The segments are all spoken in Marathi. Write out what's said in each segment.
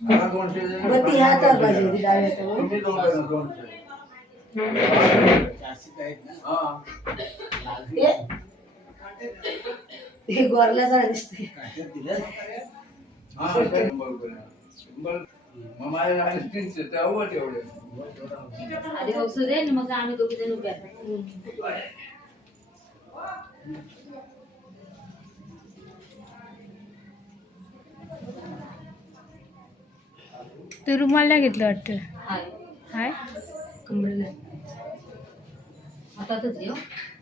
बत्ती हातात पाहिजे डाव्या हे गोरल्याचा दिसते आधी औषध दे मग आम्ही दोघी जण उभ्या ते रुमाला घेतलं वाटतं. हाय हाय कंबरला आता तर येऊ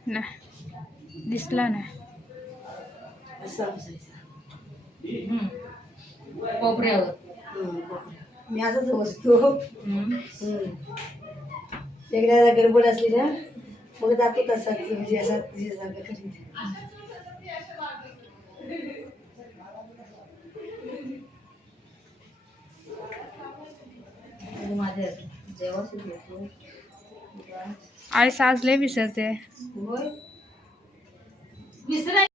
नाही दिसला नाही. कोपऱ्यावर मी असंच बसतो. एकदा गडबड असली ना मग जातो तसाच म्हणजे असा तुझ्यासारखं करीत. माझ्या जेवायचं घेतो आई साजले विसरते. होय विसराय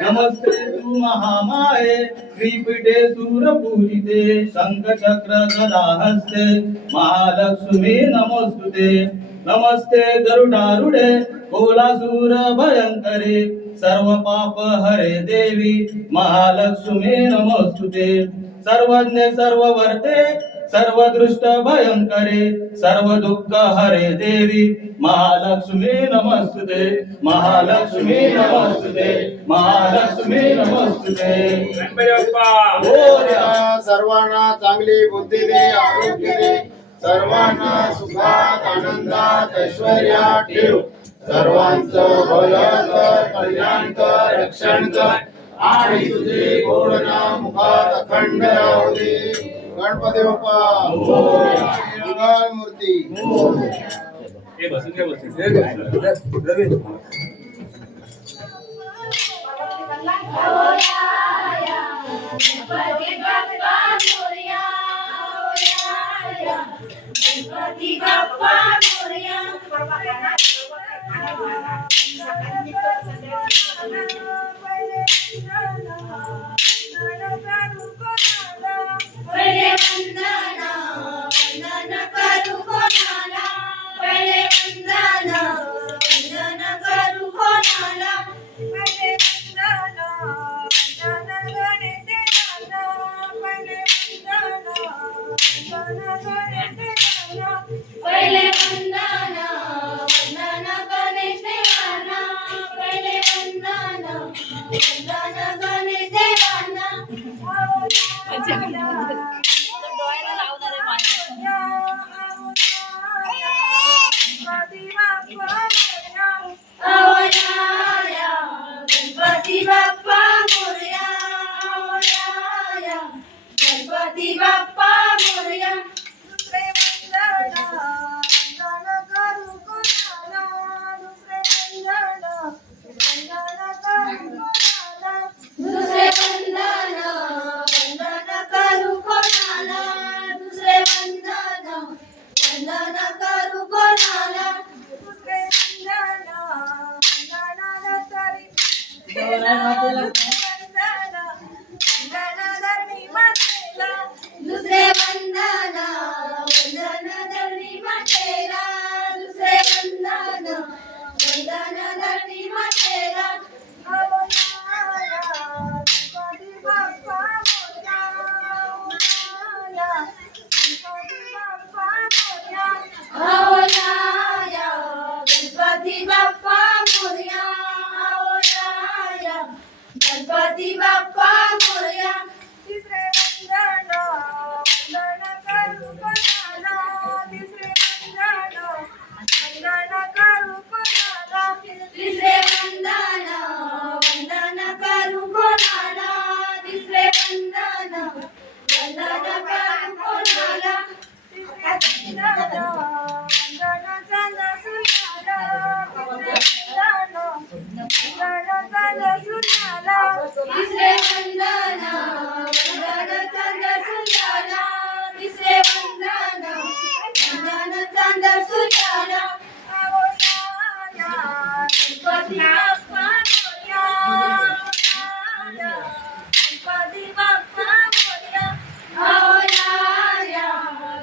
नमस्ते तू महामाये श्रीपीठे सूरपूजिते शंखचक्र गदाहस्ते महालक्ष्मी नमोस्तुते नमस्ते गरुडारूढे कोलासूर भयंकरे सर्व पाप हरे देवी महालक्ष्मी नमोस्तुते सर्वज्ञ सर्ववर्ते सर्व दृष्ट भयंकरे सर्व दुःख हरे देवी महालक्ष्मी नमस्तुते महालक्ष्मी नमस्तुते महालक्ष्मी नमस्तुते सर्वांना चांगली बुद्धी दे आरोग्य दे सर्वांना सुखात आनंदात ऐश्वर्यात ठेव सर्वांचं भलं कर कल्याण कर रक्षण कर आणि तुझे गोड नाम मुखात अखंड राहू दे गणपती बाप्पा मंगल मूर्ती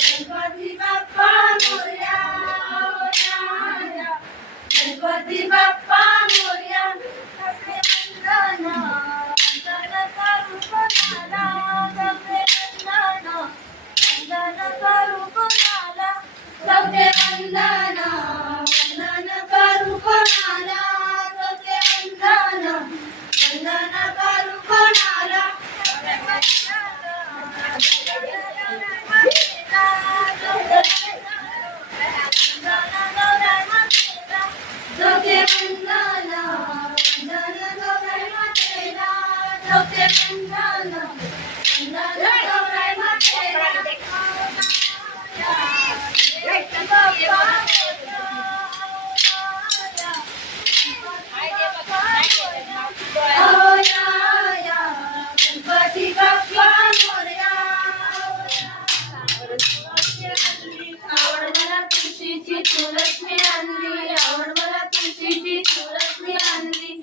गणपती बाप्पा मोरया वंदन वंदन करू कोणाला जोते वंदन वंदन करू कोणाला जोते वंदन वंदन गौराई मातेला जोते वंदन वंदन गौराई मातेला गणपती बाप्पा मोरया आवड मला तुळशीची तुळस मी आणली आवड मला तुळशीची तुळस मी आणली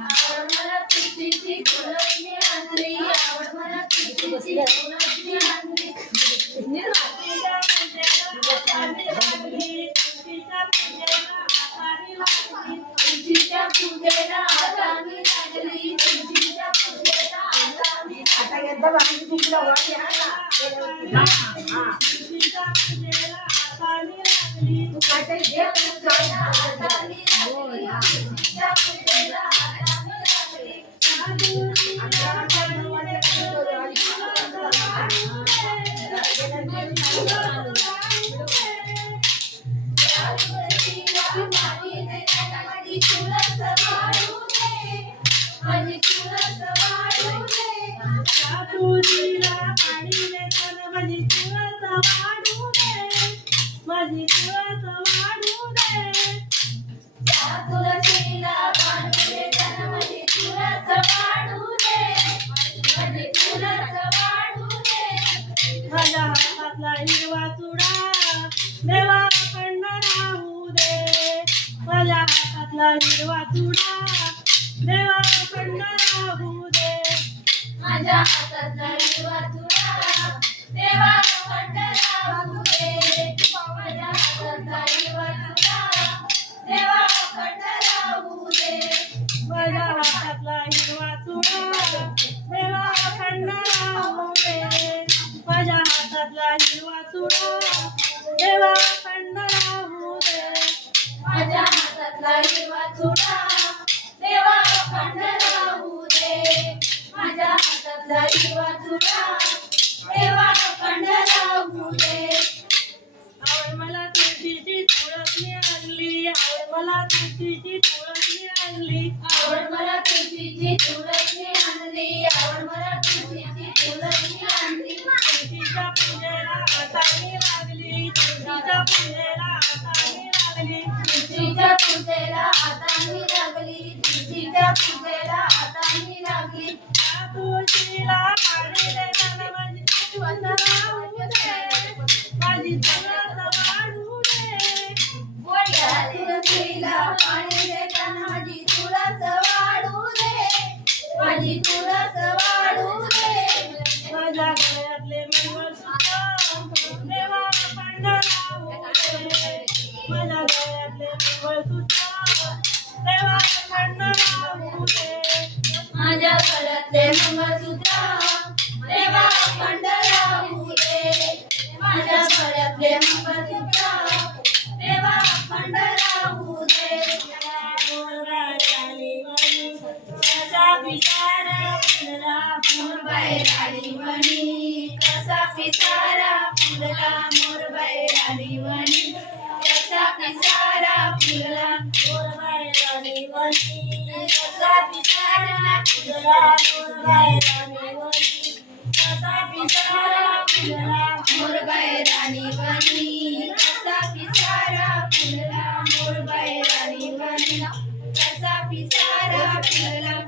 आवड मला तुळशीची तुळस मी आणली आवड मला तुळशीची तुळस मी आणली तुळशीच्या पूजेला आता मी लागली तुळशीच्या पूजेला आता मी आता एकदा बाकी तुला वाटी तू काय माझ्या हातातला हिरवा चुडा देवा अखंड राहू दे माझ्या हातातला हिरवा चुडा देवा अखंड राहू दे माझ्या हातातला हिरवा चुडा देवा अखंड राहू दे माझ्या हातातला हिरवा चुडा देवा अखंड राहू दे माझ्या हातातला हिरवा चुडा देवा अखंड राहू दे माझ्या हातातला हिरवा चुडा देवा अखंड राहू दे माझ्या हातातला हिरवा चुडा देवा अखंड राहू दे माझ्या हातातला हिरवा चुडा देवा अखंड राहू दे आवड मला तुळशीची तुळस मी आणली आवड मला तुळशीची तुळस मी आणली आवड मला तुळशीची तुळस मी आणली आवड मला तुळशीची तुळस मी आणली तुळशीच्या पूजेला आता मी लागली तुळशीच्या पूजेला आता मी लागली तुळशीच्या पूजेला आता मी लागली तुळशीच्या पूजेला आता मी लागली त्या तुळशीला पाणी देताना माझी तुळस वाढू दे माझी तुळस वाढू दे त्या तुळशीला पाणी देताना माझी तुळस वाढू दे माझी तुळस वाढू दे माझ्या गळ्यातले मंगळसूत्र देवा अखंड राहू दे माझ्या गळ्यातले मंगळसूत्र देवा अखंड राहू दे माझ्या गळ्यातले मंगळसूत्र देवा अखंड राहू दे माझ्या गळ्यातले मंगळसूत्र देवा अखंड राहू दे मोरबाई राणीवणी कसा पिसारा फुलला मोरबाई राणीवणी कसा पिसारा फुलला मोरबाई राणीवणी कसा पिसारा फुलला मोरबाई राणीवणी कसा पिसारा फुलला मोरबाई राणीवणी कसा पिसारा फुलला मोरबाई राणीवणी कसा पिसारा फुलला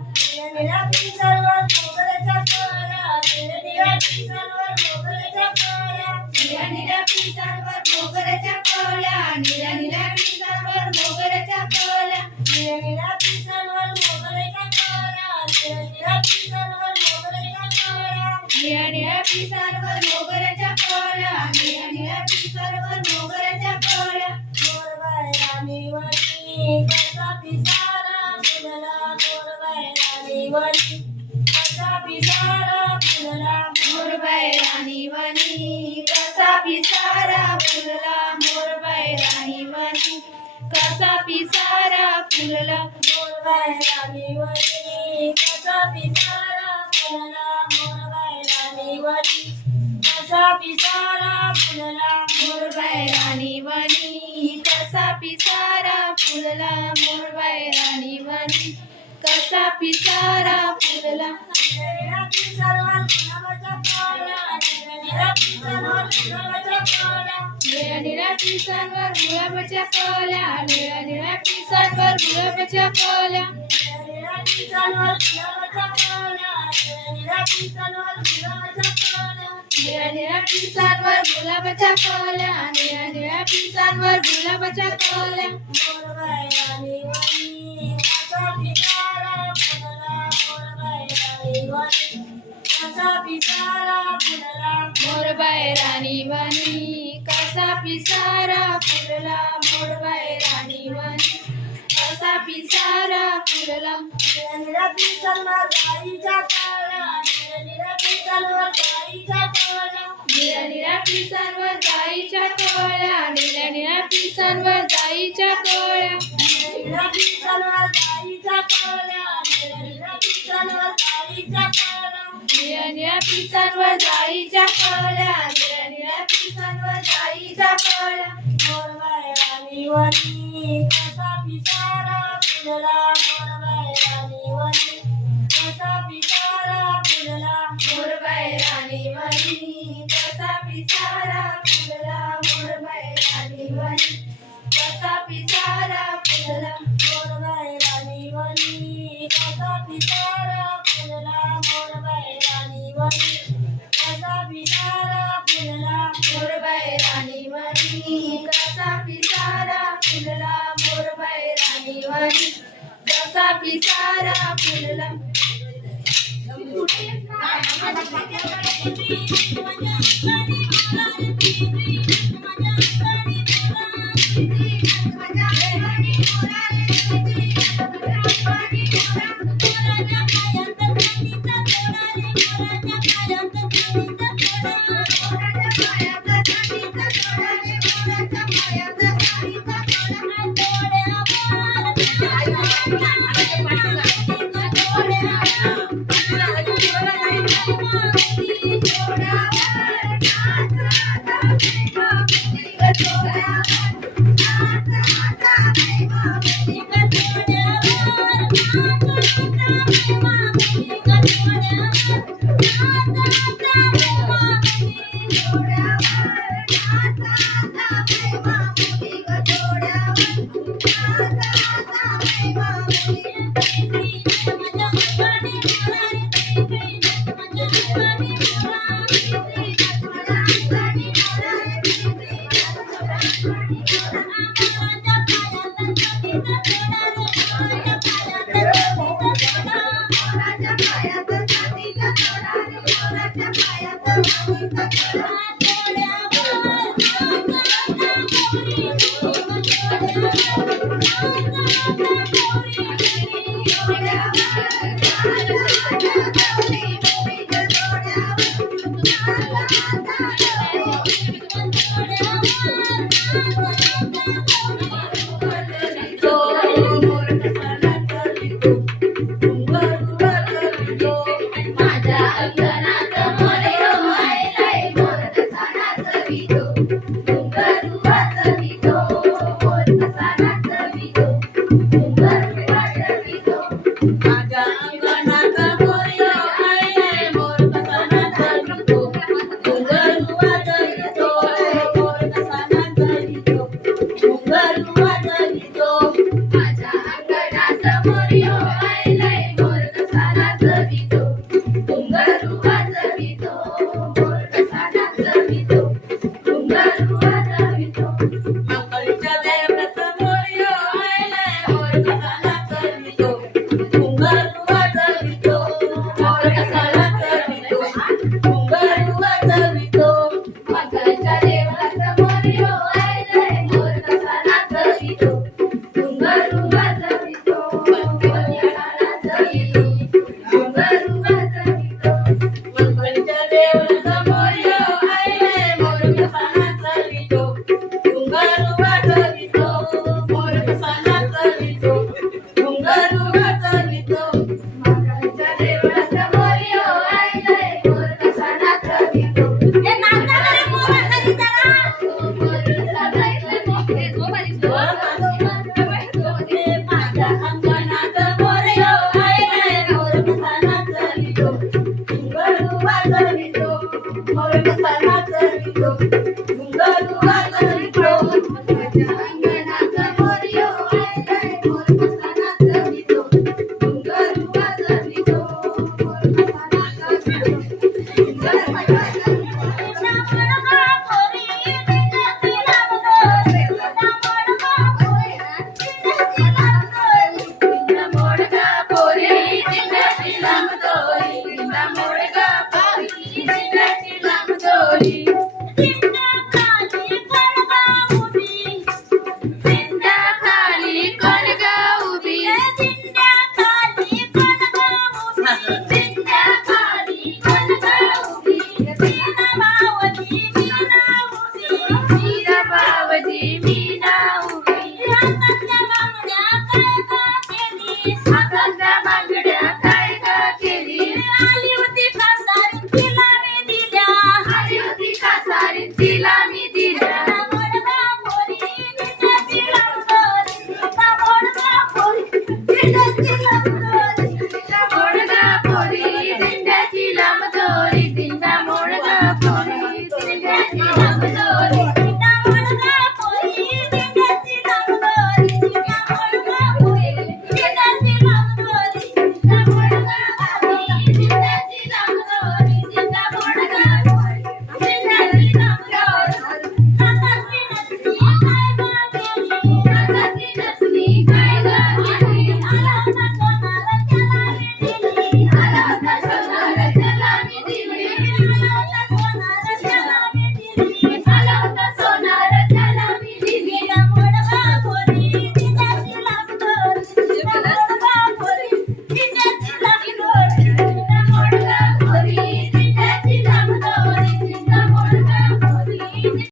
निराती सर्व मोगऱ्याच्या कळ्या निराती सर्व मोगऱ्याच्या कळ्या निरानिरापी सर्व मोगऱ्याच्या कळ्या निरानिरापी सर्व मोगऱ्याच्या कळ्या निराती सर्व मोगऱ्याच्या कळ्या निराती सर्व मोगऱ्याच्या कळ्या निरानिरापी सर्व मोगऱ्याच्या कळ्या निरानिरापी सर्व मोगऱ्याच्या कळ्या मोरबाई राणीवणी कसा पिसारा फुलला मोरबाई राणीवणी कसा पिसारा फुलला पिसारा फुलला मोरबाई राणी वनी कसा पिसारा फुलला मोरबाई राणी वनी कसा पिसारा फुलला मोरबाई राणी वनी कसा पिसारा फुलला मोरबाई राणी वनी कसा पिसारा फुलला मोरबाई राणी वनी कसा पिसारा फुलला निळ्या निळ्या पिसांवर गुलाबाच्या कळ्या निळ्या निळ्या पिसांवर गुलाबाच्या कळ्या निळ्या पिसांवर गुलाबाच्या कळ्या निळ्या निळ्या पिसांवर गुलाबाच्या कळ्या निळ्या निळ्या पिसांवर गुलाबाच्या कळ्या मोरबाई राणी वनी कसा पिसारा फुलला मोरबाई राणी वनी कसा पिसारा फुलला मोरबाई राणी वनी कसा पिसारा फुलला मोरबाई राणी वनी कसा पिसारा फुलला निळ्या पिसांवर गाईच्या कळ्या निळ्या पिसांवर गाईच्या कळ्या निळ्या निळ्या पिसांवर गाईच्या कळ्या निळ्या निळ्या पिसांवर गाईच्या कळ्या निळ्या पिसांवर गाईच्या कळ्या निळ्या पिसांवर गाईच्या कळ्या निळ्या निळ्या पिसांवर गाईच्या कळ्या निळ्या निळ्या पिसांवर गाईच्या कळ्या मोरबाई राणी वनी कसा पिसारा फुलला मोरबाई राणी वनी कसा पिसारा फुलला मोरबाई राणी वनी कसा पिसारा फुलला मोरबाई राणी वनी कसा पिसारा फुलला मोरबाई राणी वनी कसा पिसारा फुलला मोरबाई राणी वनी कसा पिसारा फुलला मोरबाई राणी वनी कसा पिसारा फुलला मोरबाई राणी वनी कसा पिसारा फुलला Thank you.